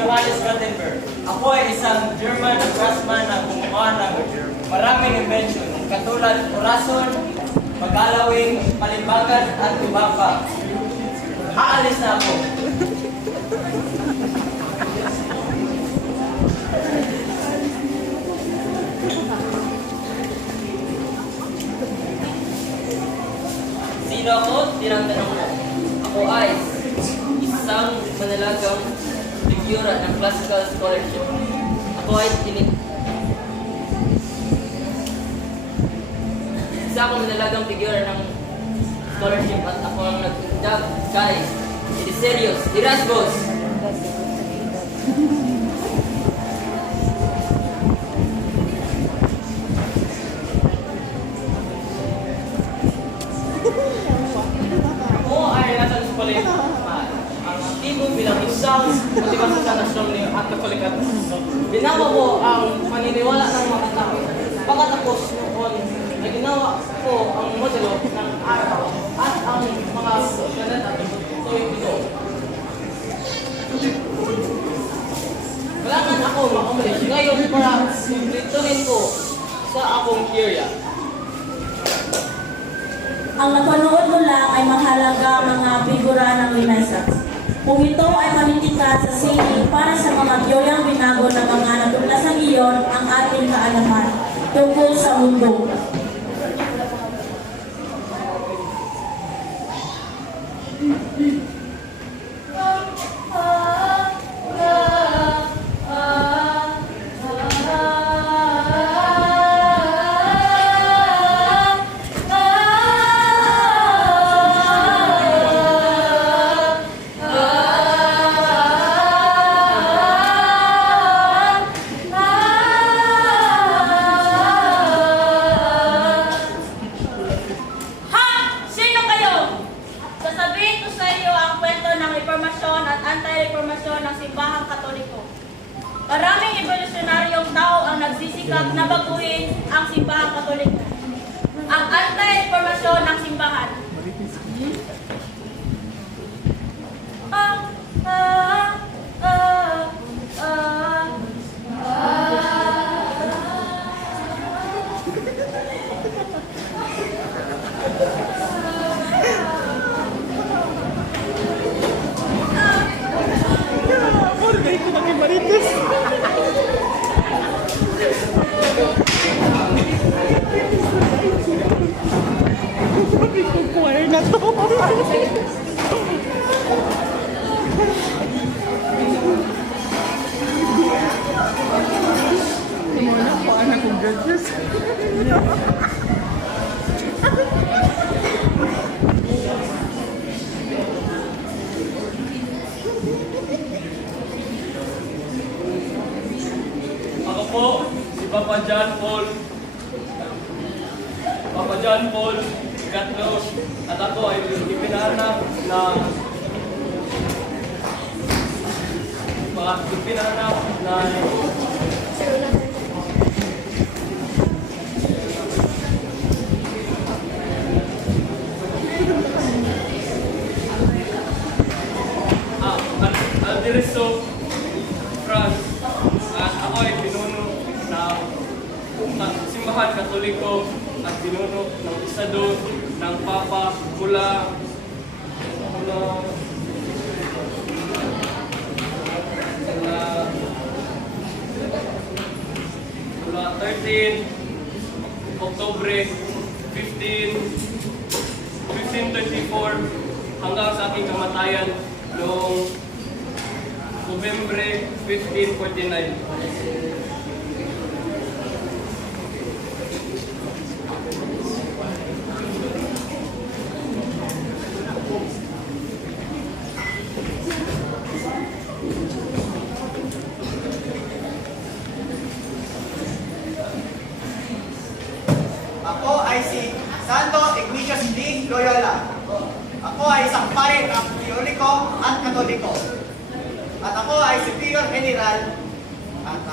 Johannes Gutenberg. Ako ay isang German craftsman na gumawa ng maraming invention, katulad orason, paggalawin, palimbagan, at iba pa. Aalis na ako. Sino ako? Tinanong mo. Ako ay isang manalagang figura ng classical scholarship. Ako ay isa akong manalagang figura ng scholarship at ako ang nag-conduct kay Eliserius Erasmus. Ako ay nasa Eskwelahan. Ang aktibo bilang isang motivasyon sa nasyon at Katolik. Binawa ko ang paniniwala ng mga tao. Pagkatapos noon, ay ginawa ko ang modelo ng araw at ang mga planeta tuwing ito. Kailangan ako makamulis ngayon para simplituhin ko sa akong area. Ang napanood mo lang ay mahalaga mga figura ng Renaissance. Kung ito ay panitika sa sining para sa mga biyayang binago ng mga natuklasan iyon ang ating kaalaman tungkol sa mundo. Anti-reformasyon ng simbahang Katoliko. Maraming evolusyonaryong tao ang nagsisikap na baguhin ang simbahang Katoliko. Ang anti-reformasyon ng simbahan. Ako po, si Papa John Paul Gatlos, at ako ay ipinanganak na Aldereso, France. At ako ay pinuno ng simbahan Katoliko at pinuno ng isa doon ng Papa mula 13 Oktubre 1524 hanggang sa aking kamatayan noong Nobyembre 1549. Ako ay si Santo Ignatius D. Loyola. Ako ay isang pare ng Katoliko at Katoliko. At ako ay Superior General at